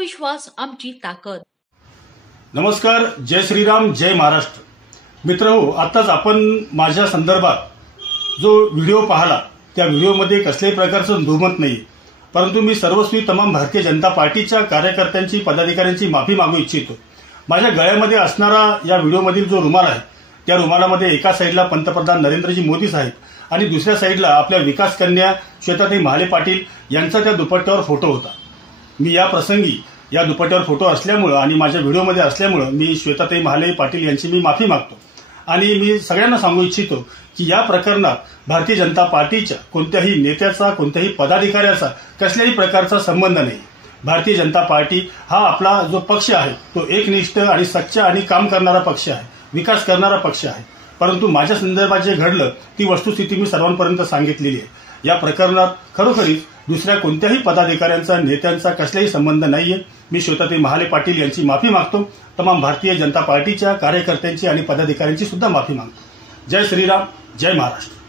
विश्वास आमची ताकद। नमस्कार, जय श्रीराम, जय महाराष्ट्र। मित्रहो, आताच आपण माझ्या संदर्भात जो व्हिडिओ पाहिला त्या व्हिडिओमध्ये कसल्याही प्रकारचं दुमत नाही, परंतु मी सर्वस्वी तमाम भारतीय जनता पार्टीच्या कार्यकर्त्यांची पदाधिकाऱ्यांची माफी मागू इच्छितो। माझ्या गळ्यामध्ये असणारा या व्हिडिओमधील जो रुमाल आहे त्या रुमालामध्ये एका साईडला पंतप्रधान नरेंद्रजी मोदी साहेब आणि दुसऱ्या साईडला आपल्या विकास कन्या श्वेताताई महाले पाटील यांचा त्या दुपट्ट्यावर फोटो होता। मी या प्रसंगी या दुपट्ट्यावर फोटो असल्यामुळे आणि माझ्या व्हिडिओमध्ये असल्यामुळे मी श्वेताताई महाले पाटील यांची मी माफी मागतो आणि मी सगळ्यांना सांगू इच्छितो की या प्रकरणात भारतीय जनता पार्टीच्या कोणत्याही नेत्याचा कोणत्याही पदाधिकाऱ्याचा कसल्याही प्रकारचा संबंध नाही। भारतीय जनता पार्टी हा आपला जो पक्ष आहे तो एकनिष्ठ आणि सच्चा आणि काम करणारा पक्ष आहे, विकास करणारा पक्ष आहे। परंतु माझ्या संदर्भात जे घडलं ती वस्तुस्थिती मी सर्वांपर्यंत सांगितलेली आहे। या प्रकरणात खरोखरीच दुसऱ्या कोणत्याही पदाधिकाऱ्यांचा नेत्यांचा कसलाही संबंध नाहीये। मी श्वेताताई महाले पाटील यांची माफी मागतो, तमाम भारतीय जनता पार्टीच्या कार्यकर्त्यांची आणि पदाधिकाऱ्यांची सुद्धा माफी मागतो। जय श्रीराम, जय महाराष्ट्र।